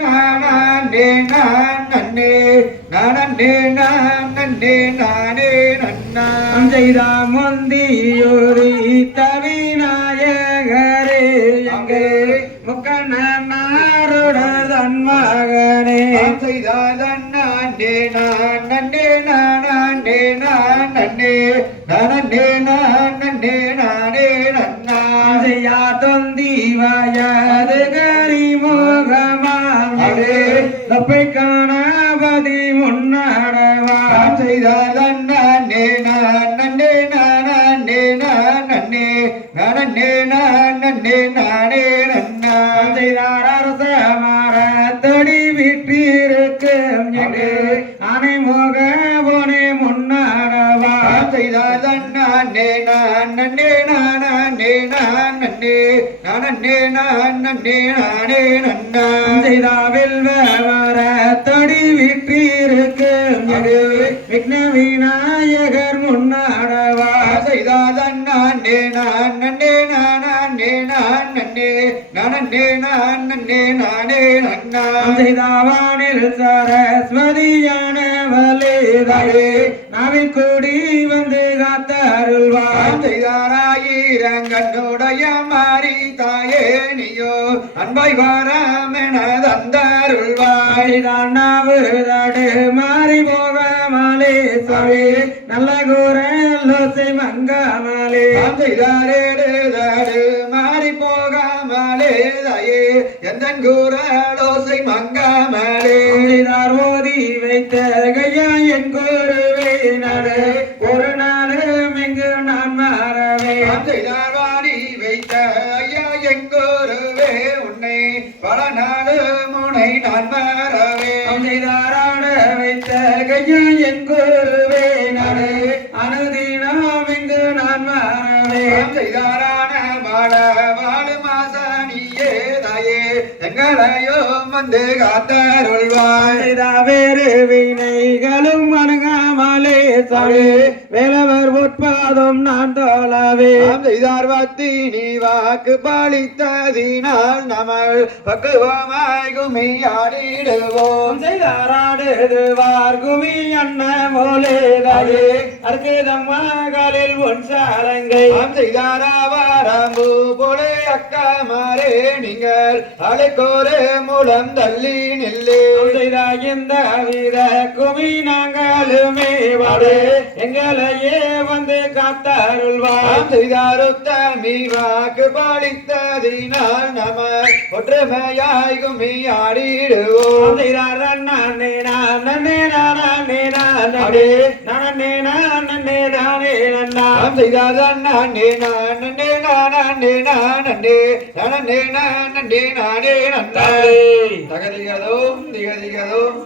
நானே நானே நானே நானே நானே நன்னான் செய்த முந்தியூரி தவிநாயகரே எங்கே முக்கண்ணாருடன் மகனே செய்தாதன் நானே நானே நானே நானே நானே நானே நானே நன்னான் செய்யா தொந்தி வயது தப்பை காணாபதி முன்னடவா செய்தாதன் நானே நானே நானே நானே நானே நானே நானே நன்னான் செய்தார் அரச மரத்தடி விட்டிருக்கும் எங்கே அனைமுக போனே முன்னடவா செய்தாதன் நானே நானே நானே நானே நானே நானே நானே நன்னான் செய்தாவில் தடி விட்டிருக்கும் விக்ன விநாயகர் முன்னடவா செய்தாதன் நானே நானே நானே நானே நானே நானே நானே நன்னான் செய்தாவானில் சரஸ்வதியானவளே நாவில் கூடி வந்து காத்தருள்வான் செய்தாராயிரங்கண்ணுடைய மாறி தாயே நீயோ அன்பை வாராமென தந்தருள்வாய்தான் நாவுதடு மாறி போகாமலே சுவாமி நல்ல கூறலோசை மங்காமலே செய்தாரேடுதடு மாறி போகாமலே தாயே எந்த கூறலோசை மங்காமலே செய்தார் ஓதி வைத்த கையா என் குருவே நடு ஒரு நாளும் எங்கு நான் மாறவே செய்தார் வாடி வைத்த ஐயா என் குருவே உன்னை பல நாடு முனை நான் மாறவே செய்தாராட வைத்த கையா என் குருவே நடு அனுதினம் எங்கு நான் மாறவே செய்தாரான வாழ வாழு மாசாணியே தாயே எங்களையோ வந்து காத்தருள்வாய் வேறு வினைகளும் வணங்காமலே சாமி வேலவர் உட்பாதம் நான் தோழவே செய்தார் பக்தி நீ வாக்கு பாலித்ததினால் நம்மள் பக்குவமாய் குமி ஆடிடுவோம் செய்தாராடுவார் குமி அண்ண மோலேதாயே அற்கதம் மகளில் ஒன் சாலங்கை செய்தாராவாரம்பு போலே அக்காமாரே நீங்கள் அழைக்கோரே மூலம் தள்ளி நில்லே செய்தார் இந்த வீர குமி நாங்களுமே வாடு எங்களையே வந்து காத்தருள்வார் செய்தாருத்தமி வாக்கு பாலித்ததினால் நம ஒற்றுமையாய் குமி ஆடிடுவோம் செய்தார் நானே நானே நானே நானே நானே நானே நானே நன்னாம் செய்தார் நானே நானே நானே நானே நானே நானே நானே நன்னாம் தகதிகதோம் திகதிகதோம்